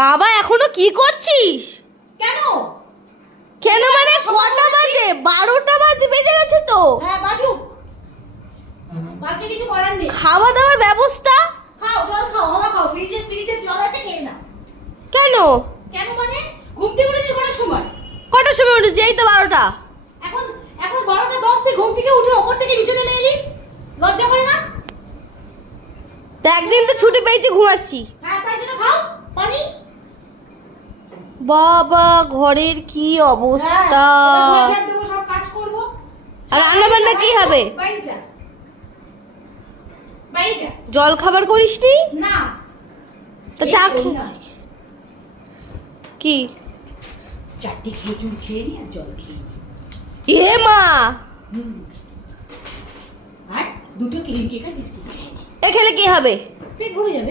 বাবা এখনো কি করছিস? কেন কেন মানে কটা বাজে? 12টা বেজে গেছে তো। হ্যাঁ বাজুক, বাকি কিছু করার নেই। খাওয়া দাওয়ার ব্যবস্থা? খাও, জল খাও, হাওয়া খাও, ফ্রিজে জল আছে, খেয়ে নাও। কেন? কেন মানে ঘুম থেকে উঠেছি কটার সময়? কটার সময় উঠেছি? এই তো 12টা। এখন 12টা 10 থেকে ঘুম থেকে উঠে ওপর থেকে নিচে নেমে এলি, লজ্জা করে না? তা একদিন তো ছুটি পেয়েছি, ঘুমাচ্ছি। হ্যাঁ তার জন্য খাও পানি। বাবা ঘরের কি অবস্থা! ঘর ঝাড় দেবো, সব কাজ করবো। আর রান্না বান্না কি হবে? বাইরে যা, বাইরে যা। জল খাবার করিসনি? না তো চা এই করি না। কি? 4টে খেজুর খেয়ে নি আর জল খেয়ে নি। এ মা! আর 2টো ক্রিম কেক আর বিস্কুট খেয়ে নি। এ খেলে কি হবে? পেট ভরে যাবে।